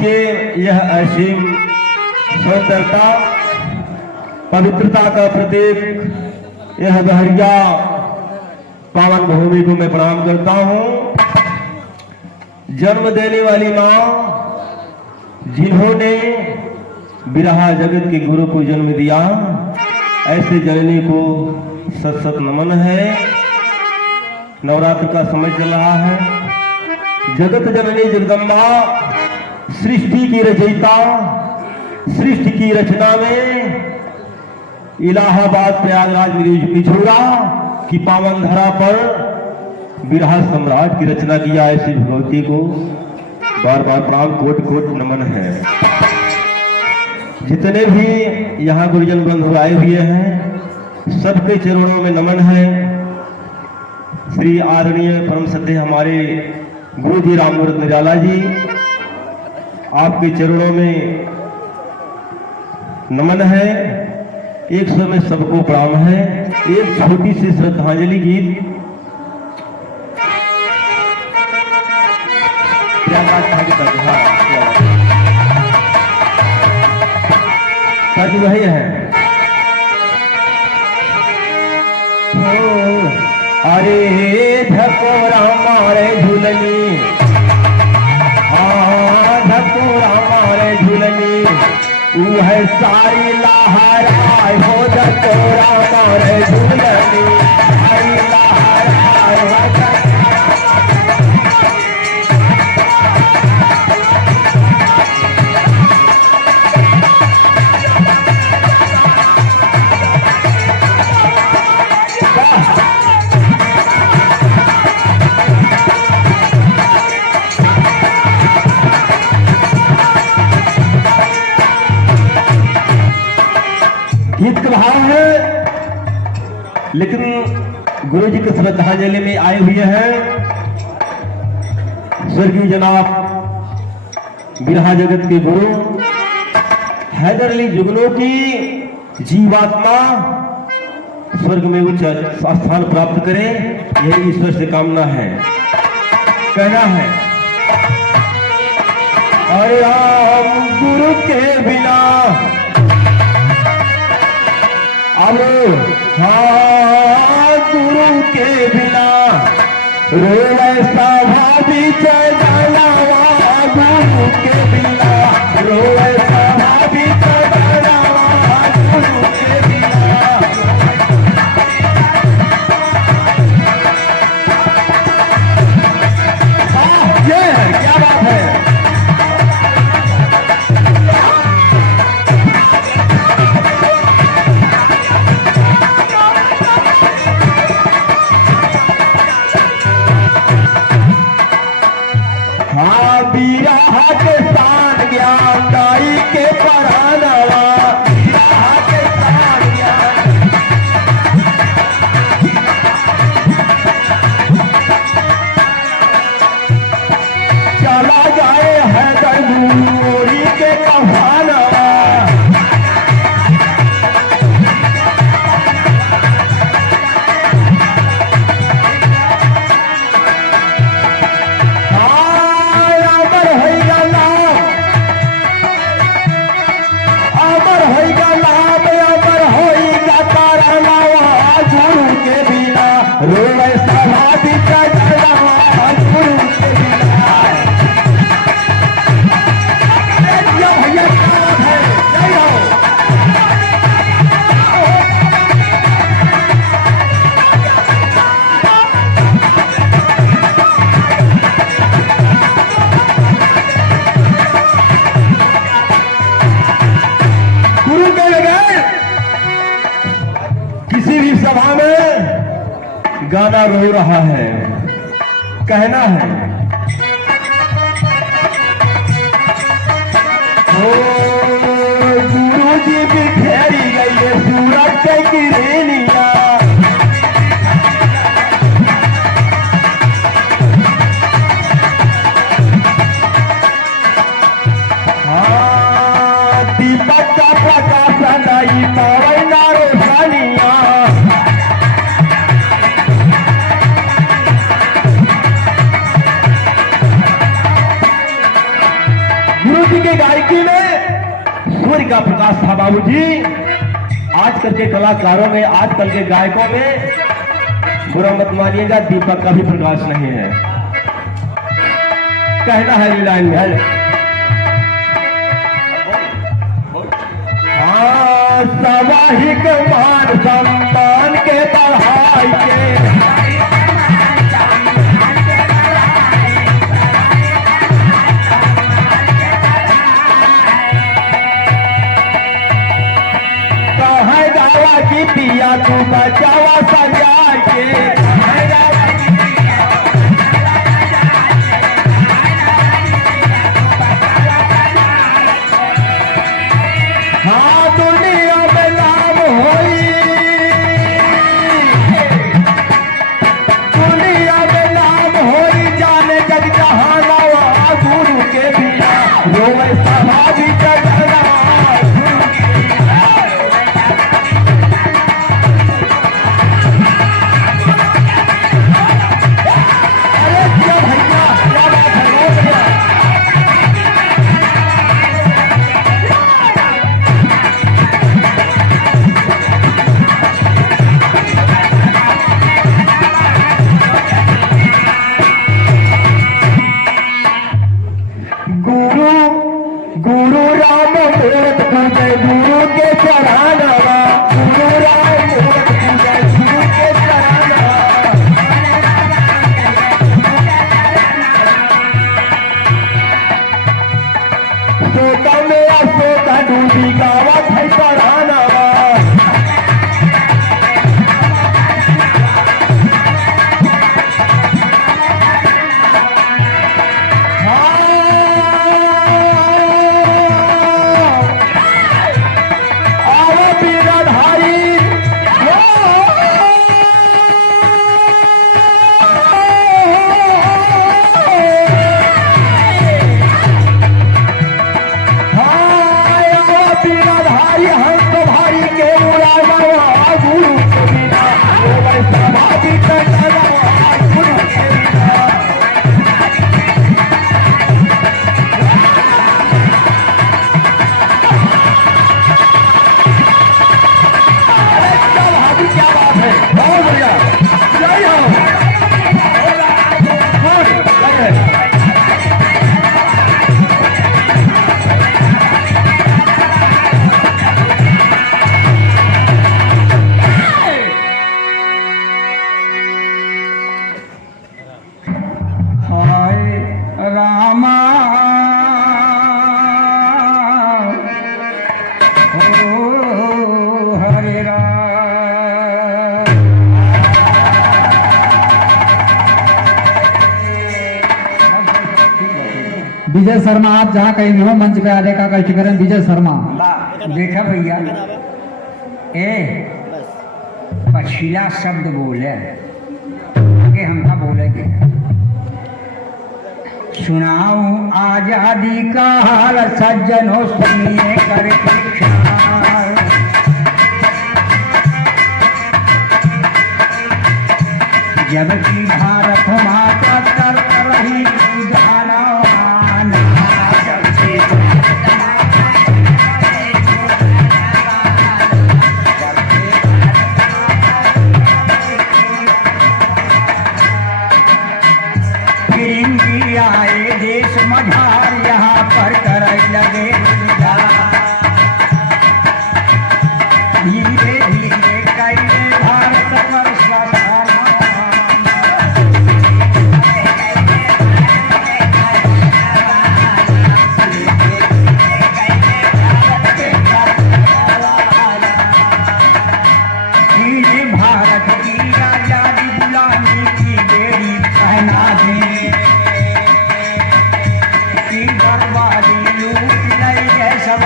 के यह असीम सौंदर्यता पवित्रता का प्रतीक यह बहरिया पावन भूमि को मैं प्रणाम करता हूँ। जन्म देने वाली माँ जिन्होंने बिरहा जगत के गुरु को जन्म दिया, ऐसे जननी को सत सत नमन है। नवरात्र का समय चल रहा है। जगत जननी जगदम्बा सृष्टि की रचयिता, सृष्टि की रचना में इलाहाबाद प्रयागराज मिझोरा की पावन धरा पर बिरहा सम्राट की रचना किया। ऐसी भगवती को बार बार प्रणाम, कोट कोट नमन है। जितने भी यहाँ गुरुजन बंधु आए हुए हैं, सबके चरणों में नमन है। श्री आदरणीय परम सत्य हमारे गुरु जी राममूर्त निराला जी, आपके चरणों में नमन है। एक स्वर में सबको प्रणाम है। एक छोटी सी श्रद्धांजलि गीत वही है। अरे धकोरा मारे झूलनी, हाँ धकोरा मारे झूलनी, ऊ है सारी लहराए हो धकोरा मारे झूलनी, सारी लहराए हो। गीत का भाव है, लेकिन गुरु जी के श्रद्धांजलि में आए हुए हैं स्वर्गीय जनाब बिरहा जगत के गुरु हैदर अली जुगनू की जीवात्मा स्वर्ग में उच्च स्थान प्राप्त करे, यही ईश्वर से कामना है। कहना है, अरे राम गुरु के बिना हाँ गुरु के बिना रोए स्वाभाविक जाना, गुरु के बिना रोए स्वाभाविक जाना, गुरु के बिना। ये है, क्या बात है। बिरहा के स्थान ज्ञान दाई के परानवा, बिरहा के स्थान ज्ञान चला जाए हैदर गुरी के कहानवा। किसी भी सभा में गाना रो रहा है, कहना है, ओ गुरु जी बिखेरी गई है सूरज की रेलिया, हाँ दीपक का प्रकाश नहीं पावे ना रोशनिया। गुरु जी बाबूजी, आजकल के कलाकारों में, आजकल के गायकों में बुरा मत मानिएगा, दीपक का भी प्रकाश नहीं है। कहना है ये लाइन में, हाँ सामाहिक मान सम्मान के बढ़ाई के, पिया तू बचावा सजा के, हाँ दुनिया में नाम होई, दुनिया में नाम होई, जाने जग जहाना गुरु के बिना रोए सभा भी चढ़ना। गुरु राम मूरत पूजे गुरु के चढ़ानवा, गुरु राम मूरत पूजे गुरु के चढ़ानवा, सोता में सोता डूबी गावत है पढ़ानवा, विजय शर्मा, आप जहाँ कहीं भी हो मंच पे आने का कष्ट करें। विजय शर्मा देखा भैया, पछिला शब्द बोले आगे हमका बोलेंगे। सुनाऊं आजादी का हाल सज्जनों सुनिए करके ख्याल, जबकि भारत माता कर रही उदाना आए देश मझार यहाँ पर कर लगे धीरे धीरे कैले भारत पर भारत की आजादी गुलामी की बेड़ी पहना दी, बर्बादी लूट नहीं है सब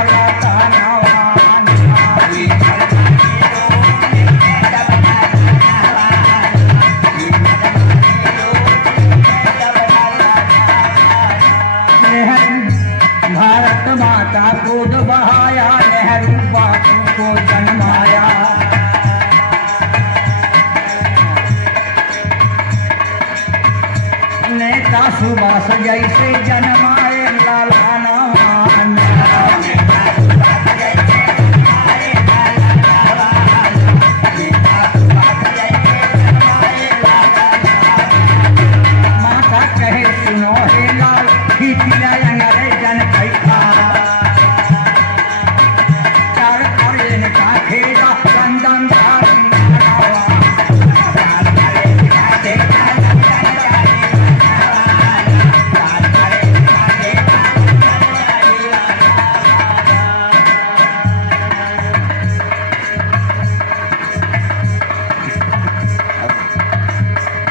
भारत माता को बहाया, नेहरू बापू को जन्माया, नेता सुभाष जैसे जन्माए लालाना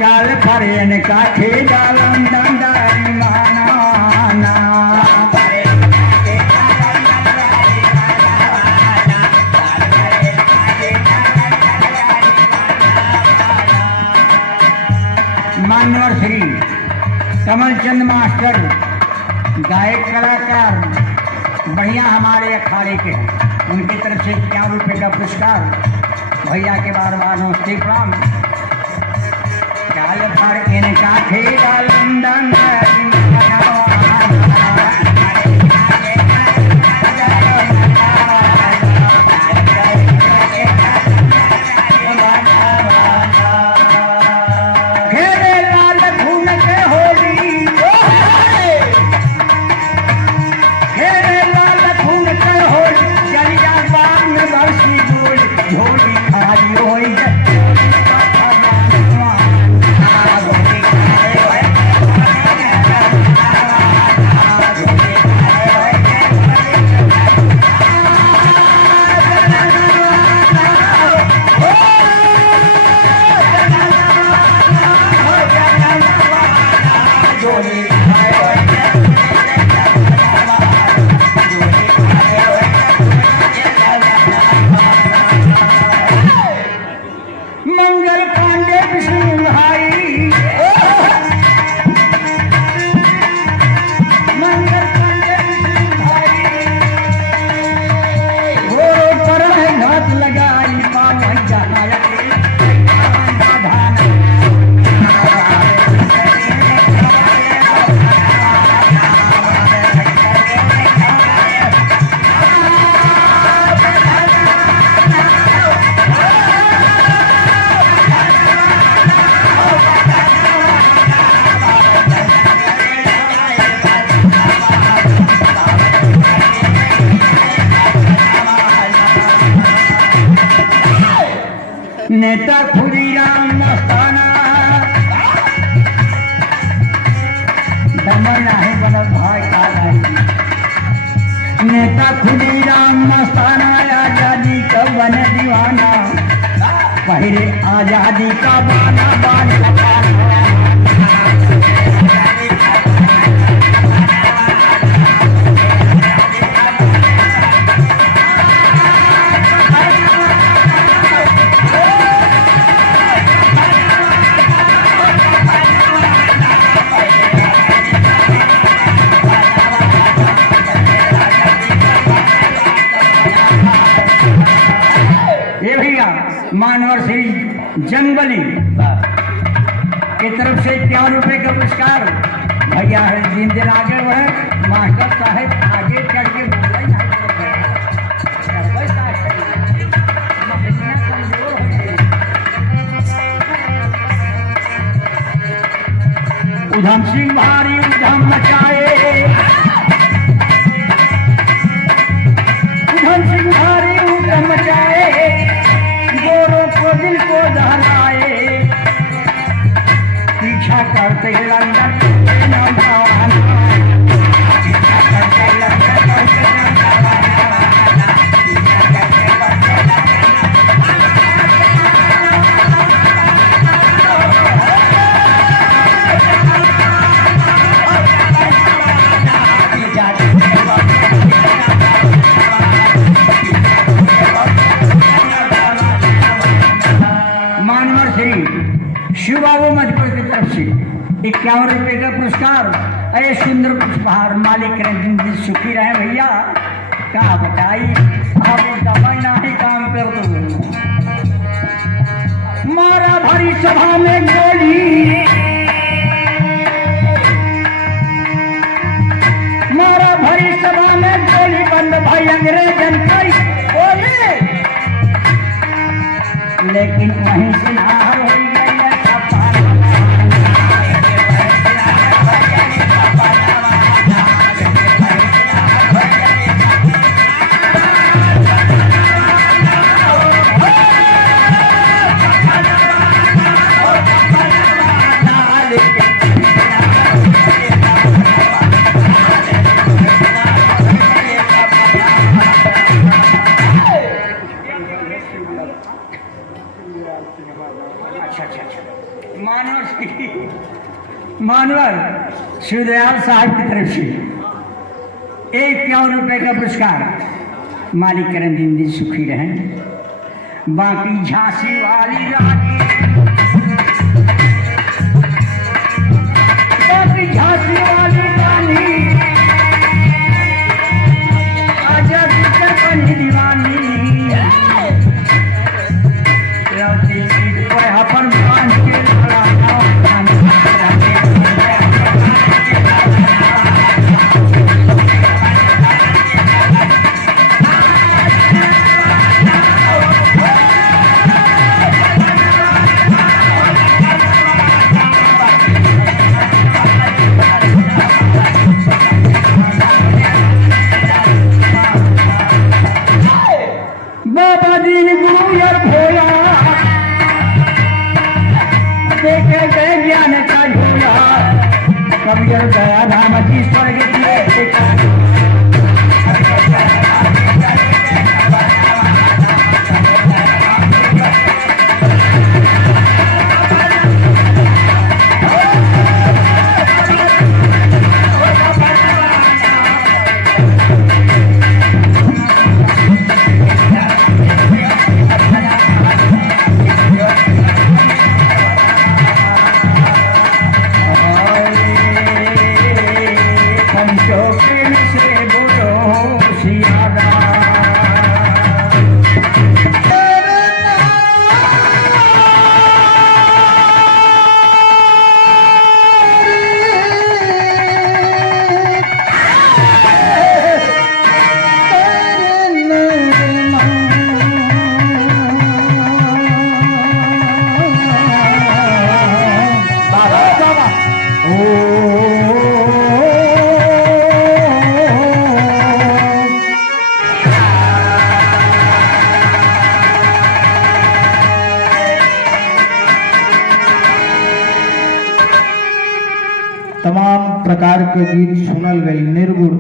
काल पर इनका खेजालम दंडारी माना मान्यवर श्री कमलचंद मास्टर गायक कलाकार बढ़िया हमारे अखाड़े के हैं। उनकी तरफ से 50 रुपये का पुरस्कार भैया के बार बार नमस्ते प्रणाम। काल पर इनका खेला लंदन नेता खुदीराम मस्ताना दमन नहीं बनल भाई का नेता खुदीराम मस्ताना आजादी का बन दीवाना पहले आजादी का बाना बाना मानवर श्री जंगली की तरफ से 50 रुपये का पुरस्कार भैया है। दिन दिन आगे बढ़े मास्टर साहब आगे चढ़ के उधम सिंह भारी उधम मचाए उधम सिंह भारी उधम मचाए गोरों को दिल को दहलाए पीछा करते लंदन शिव बाबू मजपुर की तरफ से 51 रुपये का पुरस्कार। अरे सुंदर पुष्पहार मालिक रंजन सुखी रहे भैया क्या बताई अब दवाई ना ही काम कर दो। मारा भरी सभा में गोली मारा भरी सभा में गोली बंद भाई अंग्रेजन कई बोले लेकिन वहीं से नार हो गई अच्छा मानवर शिवदयाल साहब की तरफ से 51 रुपए का पुरस्कार। मालिक करें दिन दिन सुखी रहें। बाकी झांसी वाली रानी, बाकी झांसी वाली रानी आजा दिल बनी दीवानी। अपन मान के बाबा दीन गुरु यार भोला देखे गए ज्ञान का झोला। कबीर दया धाम की स्वर्ग तमाम प्रकार के गीत सुनल गई। निर्गुण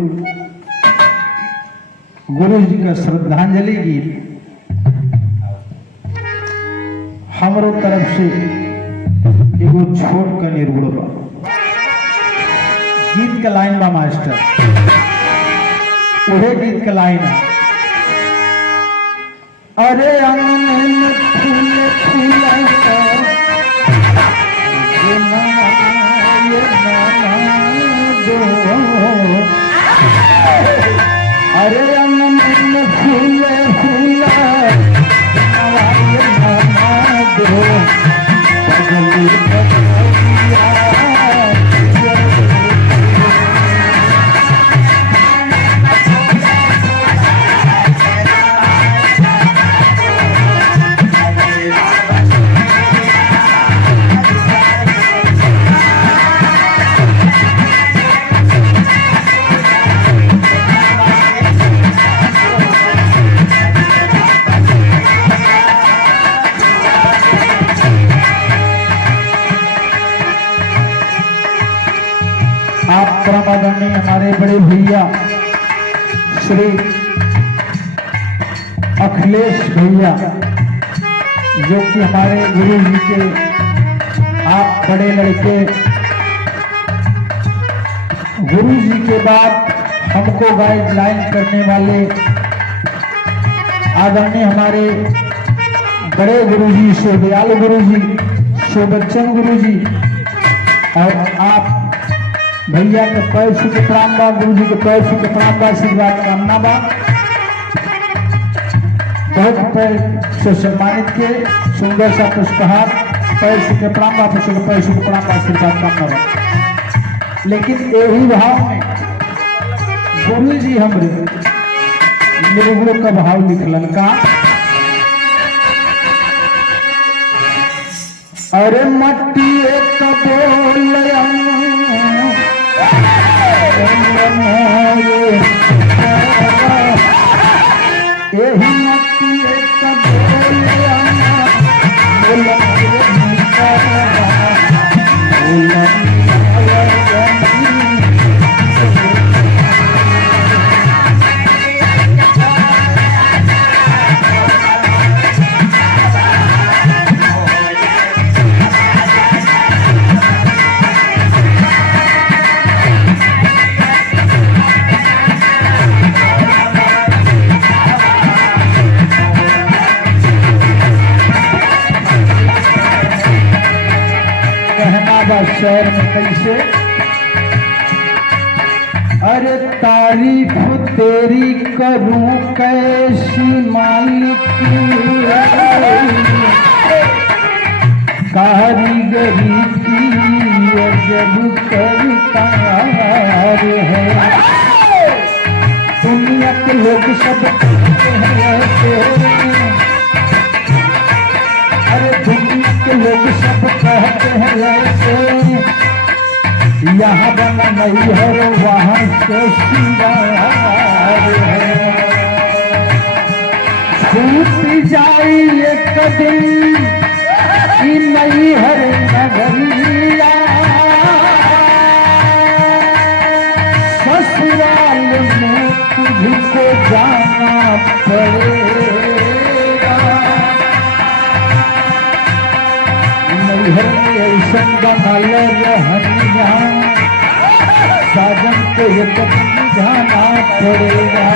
गुरु जी का श्रद्धांजलि गीत हमरो तरफ से एगो छोट का निर्गुण बा। गीत का लाइन बा मास्टर, उहे गीत का लाइन है। अरे अंगन में फूल फूल अरे अंगन में फूल फूल परमादरणीय हमारे बड़े भैया श्री अखिलेश भैया, जो कि हमारे गुरु जी के आप बड़े लड़के, गुरु जी के बाद हमको गाइडलाइन करने वाले आदरणीय हमारे बड़े गुरु जी शिवदयाल गुरु जी, शिवबच्चन गुरु जी, और आप भैया के पैर से प्रणाम बा, गुरु जी के पैर से प्रणाम बा, आशीर्वाद कामना बा। बहुत पैर से सम्मानित के सुंदर सा पुष्पहार, पैर से प्रणाम बा, पैर से प्रणाम बा, आशीर्वाद कामना बा। लेकिन यही भाव में गुरु जी हमरे निर्गुण का भाव लिखलन का। अरे मट्टी एक बोल यही मट्टी एक शहर में कैसे। अरे तारीफ तेरी करूं कैसी मालिक, कारीगरी की अजब करतार है। दुनिया के लोग सब कहते हैं ऐसे, अरे दुनिया के लोग सब कहते हैं ऐसे, यहाँ बना नहीं है वहाँ से सिंगार है। छूट जाई एक दिन कि नहीं हर नगरिया, ससुराल में तुझको जाना पड़ेगा। नैहर में ऐसा बनल रहनिया, साजन को ये कभी जाना पड़ेगा।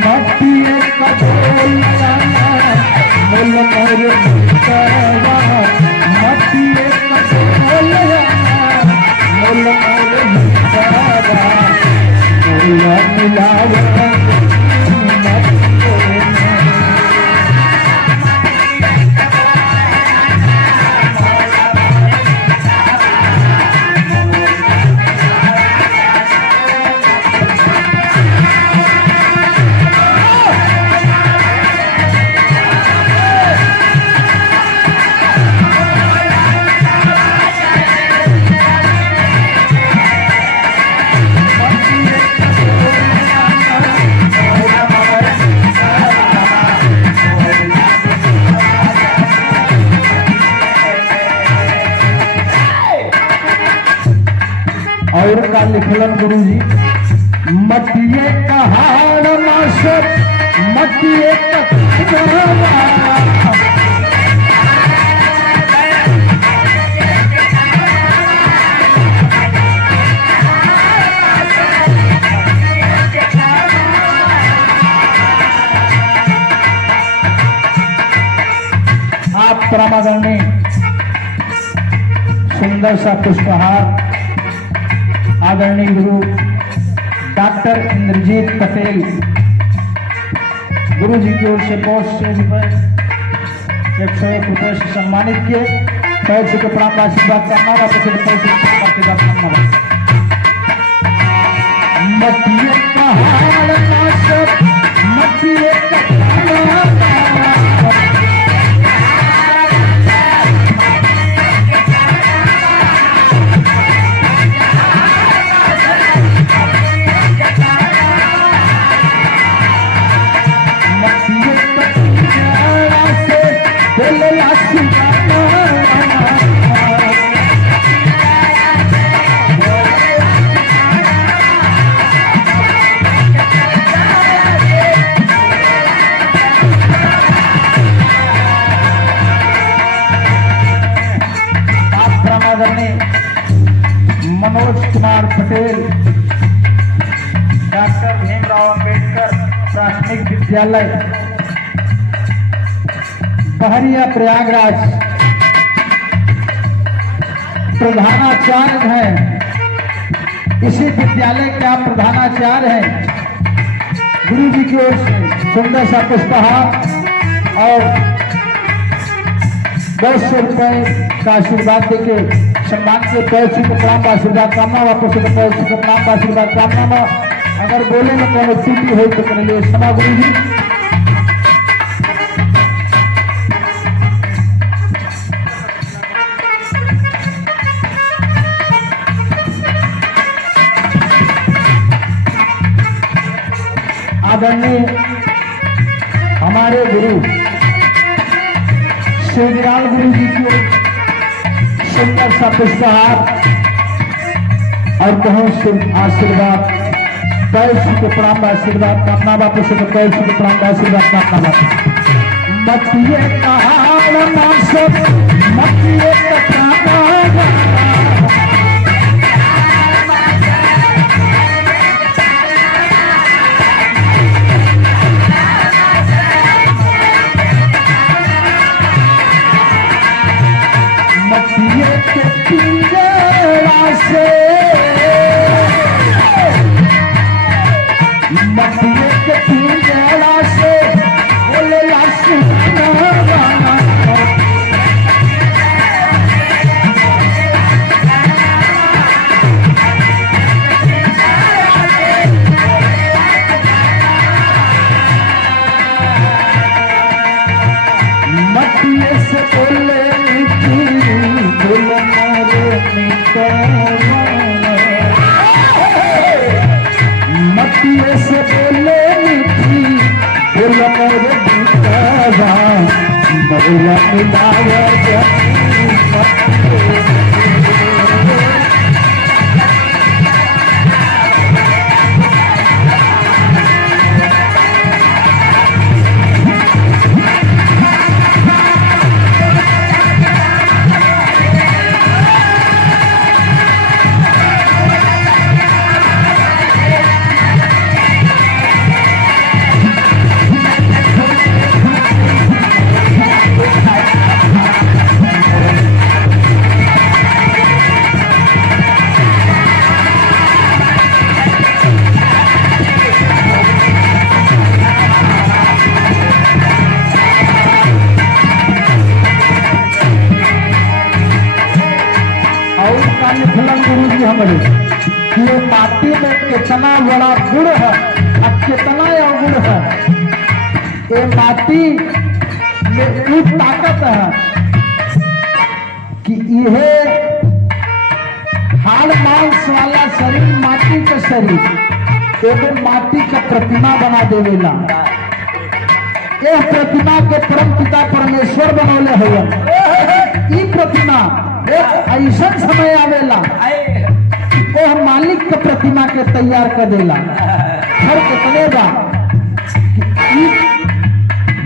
मटिए का ढोलना मोल मोर मुक्तवा, मटिए का ढोलना मोल मोर मुक्तवा, मोला मिलावत और का लिखलन गुरु जी। मटिए कहाड़ मासर मटिए कहाड़ा, आप प्रामादरणी सुंदर सा पुष्पहार आदरणीय गुरु डॉक्टर इंद्रजीत पटेल गुरु जी की ओर से 101 रुपये से सम्मानित किए। पैर से प्रणाम का आशीर्वाद करना, वापस से पैर से आशीर्वाद करना। मटिए पहाड़ नासर मटिए मनोज कुमार पटेल डॉक्टर भीमराव अंबेडकर प्राथमिक विद्यालय बहरिया प्रयागराज प्रधानाचार्य हैं। इसी विद्यालय के आप प्रधानाचार्य हैं। गुरु जी की ओर से सुंदर सा पुष्पहार और 200 रुपये का आशीर्वाद देके सम्मान के पैर से प्रणाम का आशीर्वाद कामना, वापस से पैर से प्रणाम का आशीर्वाद कामना। अगर बोले में कोनो त्रुटि हो तो कर लिए क्षमा गुरु जी। आदरणीय हमारे गुरु श्रीलाल गुरु जी की सुंदर सा पुष्पहार और बहुत से आशीर्वाद, पैर से प्रणाम आशीर्वाद कामना, वापस से पैर से प्रणाम आशीर्वाद कामना। मटिए पहाड़ नासर मटिए कहाड़ा, मटिए से बोले मीठी बोल मोरे मितवा, मटिए से बोले मीठी बोल मोरे मितवा, मरुआ मिलावे जनी मत। गुरु जी हमारे ये माटी में कितना बड़ा गुण है और कितना अवगुण है। ये माटी में एक ताकत है कि यह हाड़ मांस वाला शरीर माटी का शरीर एगो माटी का प्रतिमा बना देवेला। यह प्रतिमा के परम पिता परमेश्वर बनौले हुए। ई प्रतिमा एक ऐसा समय आवेला वह मालिक के प्रतिमा के तैयार कर देला। हर कितने बा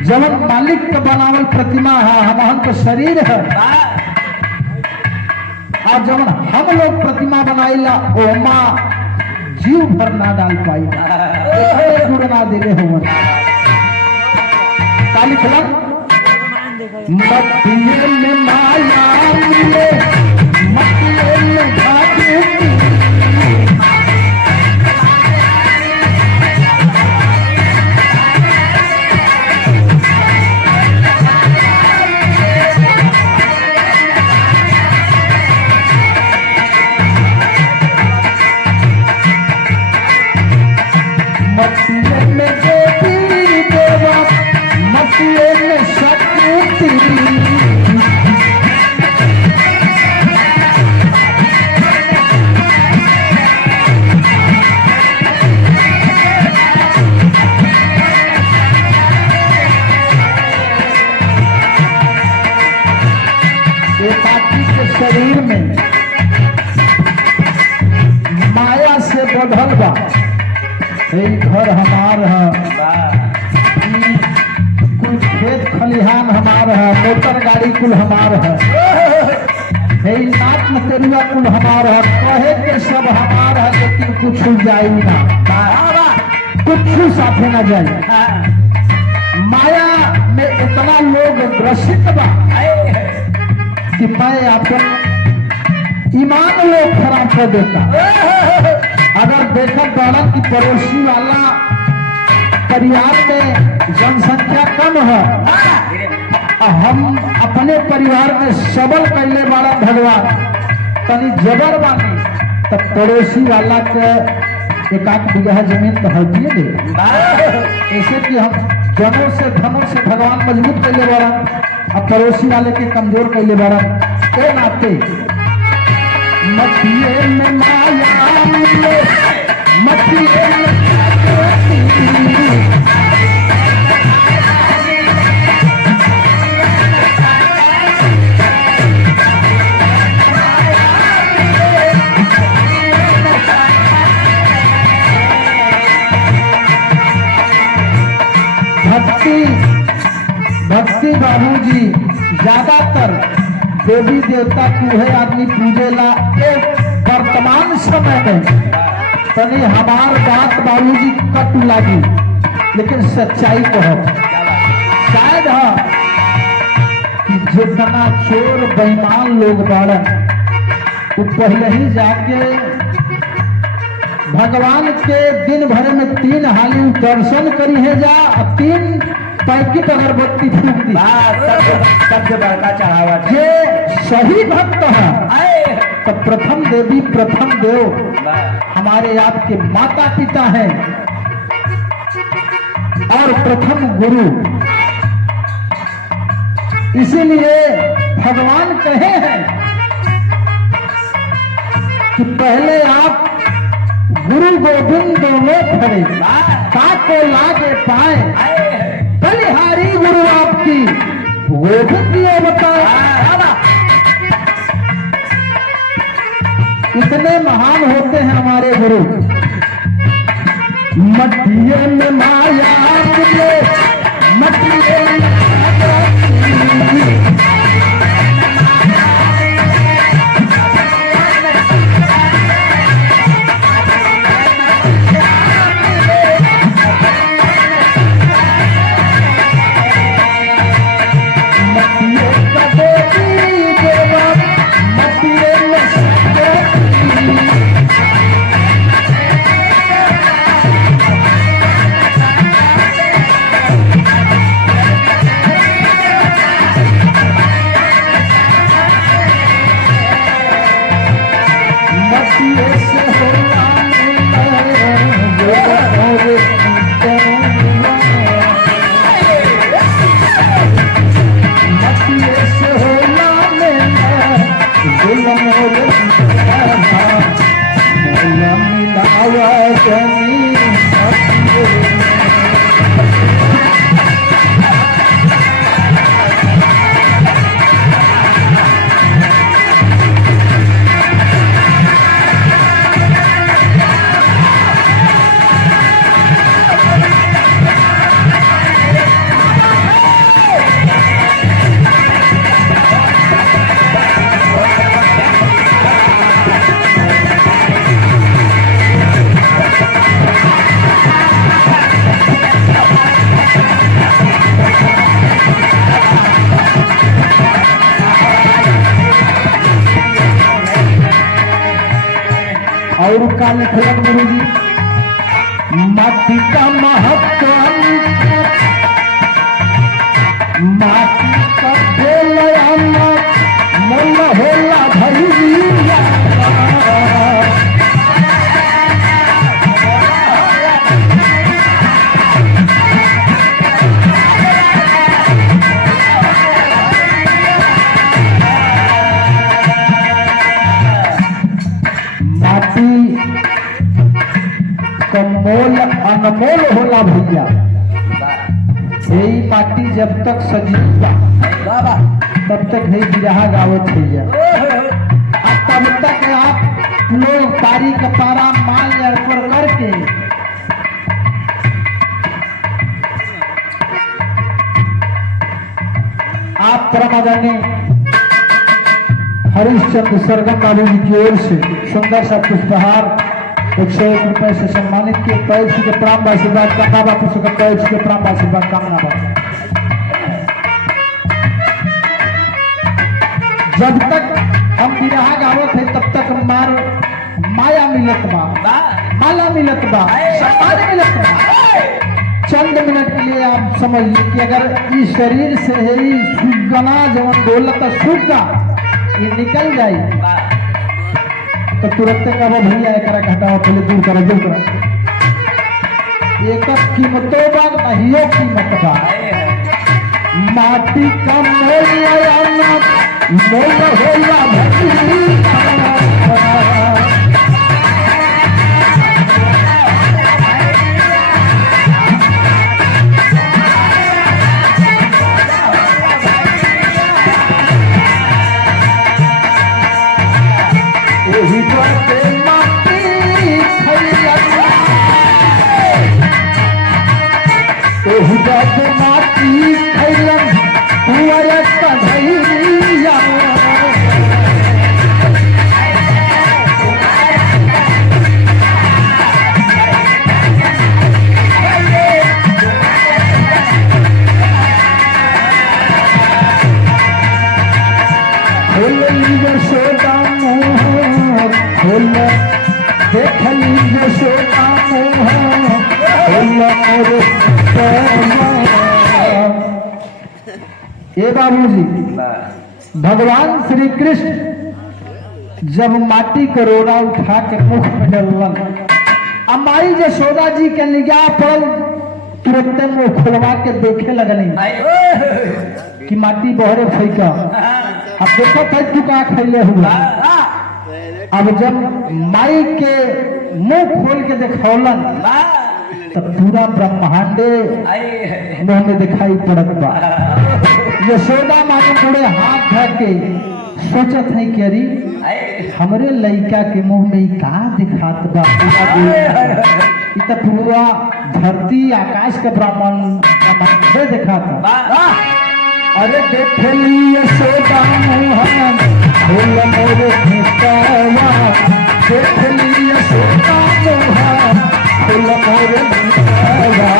जब मालिक के बनावल प्रतिमा है हम के शरीर है और जब हम लोग प्रतिमा बनाइला ओमा जीव भर ना डाल पाई गुड़ ना दिले हो ताली खिला मटिए में माया मिले मटिए में भाग्य मटिए में देवी देवा मटिए में शक्ति शरीर में माया से बंधल बा। घर हमार है, कुल खेत खलिहान हमार है, मोटर गाड़ी कुल हमार है, नाच नचरुआ कुल हमार है, कहे के सब हमार है लेकिन कुछ जाई ना, कुछ साथे ना जाई। माया में इतना लोग ग्रसित बा कि मैं आपको ईमान लोग खराब कर देता। अगर देखा पड़ा कि पड़ोसी वाला परिवार में जनसंख्या कम है, हम अपने परिवार में सबल कैले वाला भगवान तनी जबर बानी तब पड़ोसी वाला के एक आध बीघा जमीन तो हटिए दे। ऐसे कि हम जनों से धनों से भगवान मजबूत कैले वाला अब पड़ोसी वाले के कमजोर कैले बड़ा ए नाते मटिए में माया मिले मटिए में भक्ति बाबूजी ज्यादातर देवी देवता को आदमी पूजेला। एक वर्तमान समय में तनी हमार बात बाबूजी कट लगी लेकिन सच्चाई कहो शायद है कि जितना चोर बेईमान लोग बाड़न वो पहले ही जाके भगवान के दिन भर में 3 हाली दर्शन करी है जा 3 पैकेट अगरबत्ती फूक दी सबसे बड़का चढ़ावा। ये सही भक्त है तो प्रथम देवी प्रथम देव हमारे आपके माता पिता हैं और प्रथम गुरु इसीलिए भगवान कहे हैं कि पहले आप गुरु गोविंद दोनों खड़े ताको लागे पाए, बलिहारी गुरु आपकी गोविंद ये बताए। इतने महान होते हैं हमारे गुरु। मटिये में माया तुझे, मटिये में और का लिखलन गुरु जी, माटी का महत्व, माटी का बोलना मोल होला भैया। मोल अनमोल होला भैया। यही माटी जब तक सजीवा तब तक है बिरहा गावत भैया। तब तक आप लोग तारी कपारा माल अर्पण करके आप परमादानी हरिश्चंद्र सरगम बाबू जी की ओर से सुंदर सा पुष्पहार 101 रुपए से सम्मानित किए। पैर के प्राण आशीर्वाद का बाबा पुष्प का पैर के प्राण आशीर्वाद कामना बा। जब तक हम बिरहा गावत है तब तक माया मिलत बा, माला मिलत बा, सम्मान मिलत बा। चंद मिनट के लिए आप समझिए कि अगर इस शरीर से ही सुगना जवन दौलत सुगा ये निकल जाए तो तुरंत का वो भैया एक घटाओ, पहले दूर करो, दूर करो। एक कीमतों बा नहीं कीमत बा। माटी का मोल मोल होला भैया। ये बाबूजी भगवान श्री कृष्ण जब माटी करोड़ा उठा के मुख में डलन, अमाई जसोदा जी के निगाह पड़ल, तुरंत मुंह खुलवा के देखे लगनी। कि माटी बहरे फेंका। अब देखो थे तू का खैले हुआ। अब जब माई के मुंह खोल के देखौलन तो पूरा ब्रह्मांडे मुंह में दिखाई पड़त बा। यशोदा माने पूरे हाथ धर के सोचत है कि अरे हमरे लड़का के मुंह में का दिखात बा। पूरा धरती आकाश के ब्रह्मांड दिखाता। अरे देखली यशोदा मोहन फूल मोरे भेटवा। देखली यशोदा मोहन फूल मोरे भेटवा।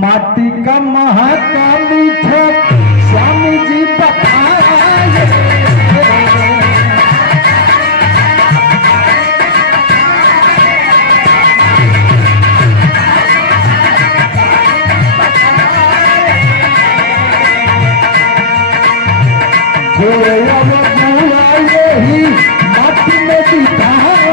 माटी का महत्व मीठो स्वामी जी बताए। ही माटी में दिखाए।